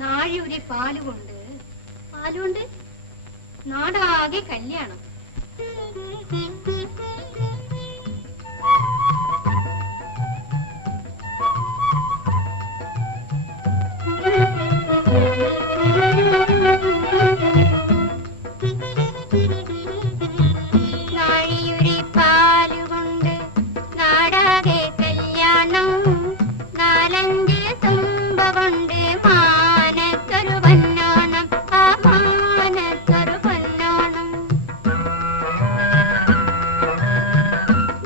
നാഴിയുരി പാലുകൊണ്ട് നാടാകെ കല്യാണം. നാഴിയുരി പാലുകൊണ്ട് നാടാകെ കല്യാണം. നാലഞ്ച് തുമ്പ കൊണ്ട് മാനത്തൊരു പൊന്നോണം. ആ മാനത്തൊരു പൊന്നോണം.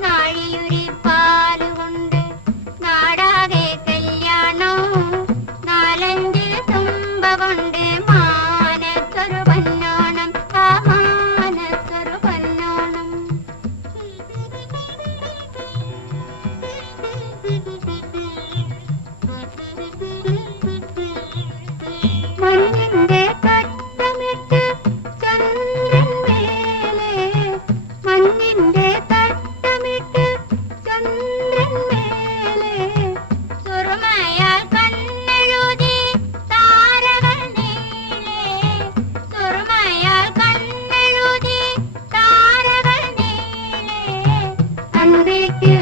നാഴിയുരി പാലുകൊണ്ട് നാടാകെ കല്യാണം. നാലഞ്ച് തുമ്പ കൊണ്ട് മാനത്തൊരു പൊന്നോണം. ആ മാനത്തൊരു പൊന്നോണം. മഞ്ഞിന്റെ തട്ടമിട്ട് ചന്ദ്രൻ മേലെ, മഞ്ഞിന്റെ തട്ടമിട്ട് ചന്ദ്രൻ മേലെ, സുറുമയാൽ കണ്ണെഴുതി താരകൾ നീളെ, സുറുമയാൽ കണ്ണെഴുതി താരകൾ നീളെ. അന്തിക്ക്